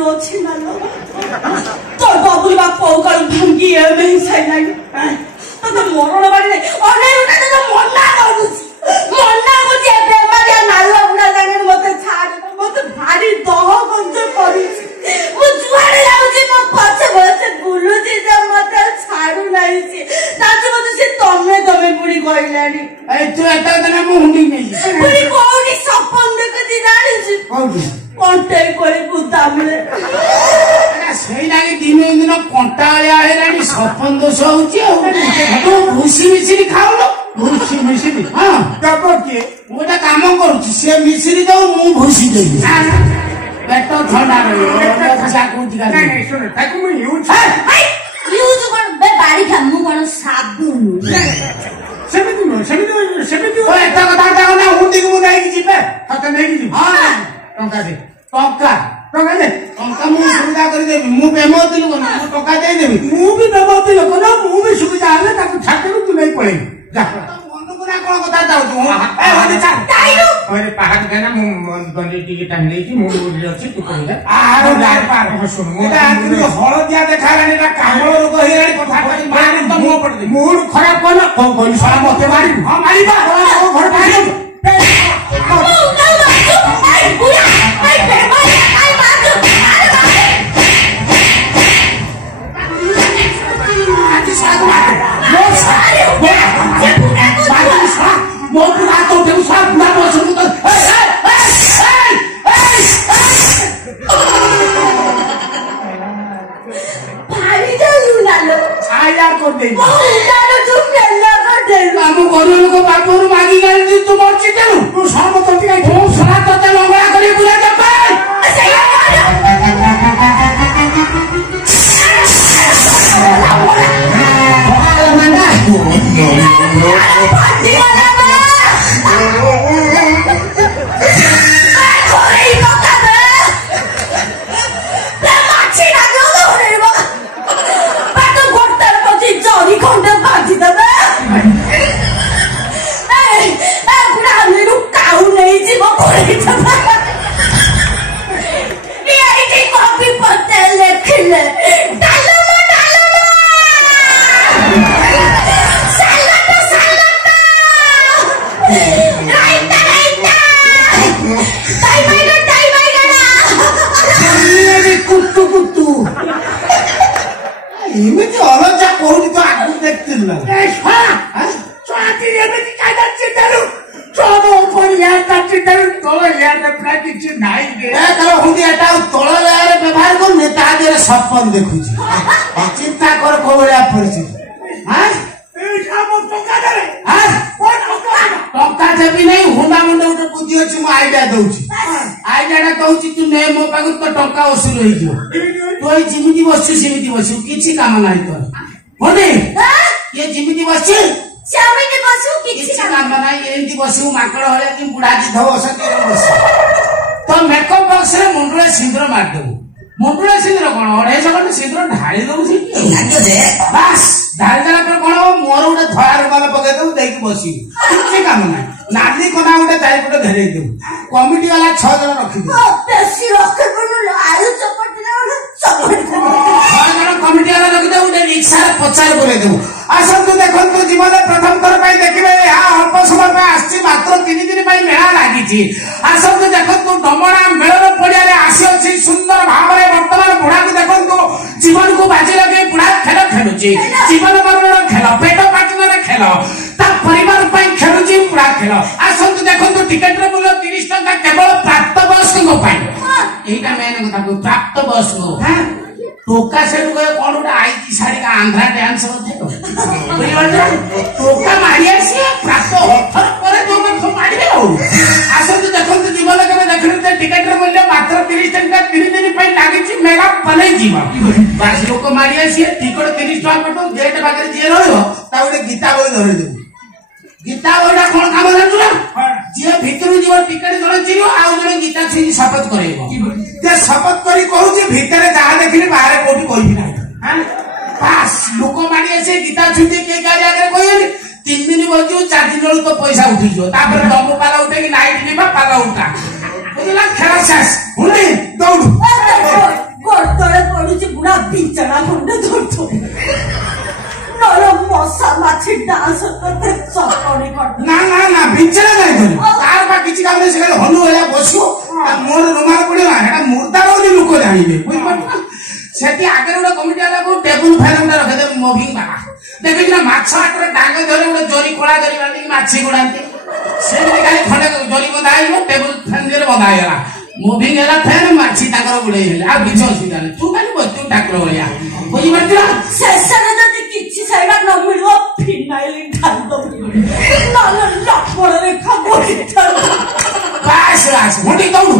बाबुल अच्छी ना लो तो बाबुल बा पौकल भंगी है नहीं सही नहीं तो मरण बाड़ी नहीं अने उठा तो मन्ना मुझे बेमारिया नालो बुढ़ा जाने मते छाड़ मते भारी दह गंज करी मु जुआड़े जाउची म पछे बछे बुलुची जे मते छाड़ू नाही छी ताजे मते से तमे बुढ़ी कहलानी ए तू एटा तने मु हुंडी नहीं बुढ़ी कोडी सपन देख दी जानी छी कोडी कंटे करे गुदामले सेई लागी दिन दिन कंटा आया हेलानी सपन दोष होची तू भूसी मिश्री खाउलो भूसी मिश्री हां तब के मोटा काम करूची से मिश्री दो मु भूसी देबी पेट ठंडा रहियो खसा कुंती का नहीं सुन ताकू मु यूज यूज कोन बे बाड़ी खा मु कोन साबुन सेमिति ओ एटा कथा जाओ ना हुंडी को नहीं जिबे तते नहीं जिबे हां टंका दे टंका मु सुविधा कर देबी मु बेमोती लोक ना मु टंका दे देबी मु भी बेमोती लोक ना मु भी सुविधा आले ताकू छाटे तू नहीं पड़े जा कोन कथा जाऊ ए होने चा ताइलो अरे पहाड़ के ना मु बंदी टिके टाइम लेकी मु बोली अछि तू कहले आरो लार पार हो सुन मु आकरी हळदिया देखारानी ना कामळ रोग हेरानी कथा करी मारे तो मु पड़ दे मूड खराब कोन कोन कोन साला मते मारी हां मारीबा ओ घर पाइलो सपन देखुची चिंता कर कोबळा परिस्थिति हां ए काम टका दे हां कोन टका देबी नहीं हुंडा मुंडा उठे बुद्धि अछि म आइडिया दउची आइडिया कहउची तू ने मो पागु तो टका वसूल होई जो तोय जिमिति बसु किछि काम नाही तो होने ये जिमिति बसु सामिति बसु किछि काम नाही एंती बसु माकड़ हले कि बुढ़ा जी धव सके बस तो मेकअप बॉक्स रे मुंडरे सिंदूर मार दउ मुंडरे सिंदूर कोन अढे जगन सिंदूर ढाली दउ छी बस ढाली देला पर कोन मोर उडे धयार वाला पके दउ देकी बसी किछि काम नाही नाली कोना उडे चारि पटे घेरे दउ कमिटी वाला 6 जन रखि दउ बेसी रखे कोन आलू चपटी ना चपटी 6 जन कमिटी वाला रखि दउ उडे रिक्शा रे पचार करे दउ आसन तो देखन तो जीवन प्रथम कर पाई देखिबे आ अल्प समय पे आछि मात्र 3 दिन पई मेला लागि छी आसन तो देखन तो डमणा मेळर पडिया रे आसी अछि सुंदर भाबरे वर्तमान बुढ़ा को देखन तो जीवन को बाजी लगे बुढ़ा खेल खेलुची जीवन मरण खेल पेट पाटन रे खेल ता परिवार पई खेलुची बुढ़ा खेल आसन तो देखन तो टिकट रे मूल्य 30 टका केवल प्राप्त वयस्क को पाई एटा मेन कथा को प्राप्त वयस्क हां टोका से कोई कोन उडा आईची साड़ी का आंध्रा डांस होते टोका मारिया से प्राप्त ऑफर करे तो मैं मारिबे हो आसन तो देखन तो जीवन के देखन तो टिकट रे मूल्य मात्र 30 टका 3 दिन पई लागि छी मेला पले जीवा बस लोक मारिया से टिकट 30 टका पटो गेट बागरे जे रहयो ता उडे गीता बोली धरि दे गीता बोला कोन काम जानछु ना जे भितरु जीव टिकट जण चिरियो आ जण गीता छी शपथ करेबो जे शपथ करी कहू जे भीतर जहा देखिले बाहर कोठी कोई नाही हां पास लोक मानी ऐसे गीता छुटी के गाड़ी आगे कोई 3 दिन बजू 4 दिन लो तो पैसा उठी जो तापर डम पाला उठे कि नाइट निबा पाला उठा बुझला खेला शेष हुने दौड़ ବିଛଣା ଖଣ୍ଡେ ଧରୁଥିବ ନହେଲେ ମଶା ମାଛି ଡାଁସ ତତେ ଚଟଣି କରିଦେବ। ନା ନା ନା ବିଛଣା କାଇଁ ଧରି ତାର ବା କିଛି କାମ ନାହିଁ। ସେ ଖାଲି ହନୁ ଭଳିଆ ବସିବ ମୋର ରୁମାଲ ପଡିବ ନା ସେଟା ମୁର୍ଦାର ବୋଲି ଲୋକ ଜାଣିବେ ବୁଝିପାରୁଛ। ସେଠି ଆଗରେ ଗୋଟେ କମିଟି ବାଲାକୁ ଟେବୁଲ ଫ୍ୟାନ ଗୋଟେ ରଖିଦେବେ ମୁଭିଂ ବାଲା ଦେଖିଛୁ ନା ମାଛ ହାଟରେ ଡାଙ୍ଗ ଧରି ଗୋଟେ ଜରି ଖୋଳା ଜରି ବାନ୍ଧିକି ମାଛି ଗୁଡାନ୍ତି ସେମିତି ଖାଲି ଖଣ୍ଡେ ଜରି ବନ୍ଧା ହେଇଯିବ ଟେବୁଲ ଫ୍ୟାନ ଦିହରେ ବନ୍ଧା ହେଇଗଲା ମୁଭିଂ ହେଲା ଫ୍ୟାନ ମାଛି ତାଙ୍କର ବୁଡେଇ ହେଲେ ଆଉ କିଛି ଅସୁବିଧା ନାହିଁ। ତୁ ଖାଲି ବସିଥିବୁ ଠାକୁର ଭଳିଆ ବୁଝିପାରୁଛୁ ନା। ଶେଷରେ ଯଦି କିଛି ସେଇଟା ନ ମିଳିବ ଫିନାଇଲ ଢାଳିଦବୁ ନହେଲେ ଲପଣ ରେଖା ବଗିଚାରୁ ବାସ୍ ବାସ୍ ହୋଟି ଦୌଡୁ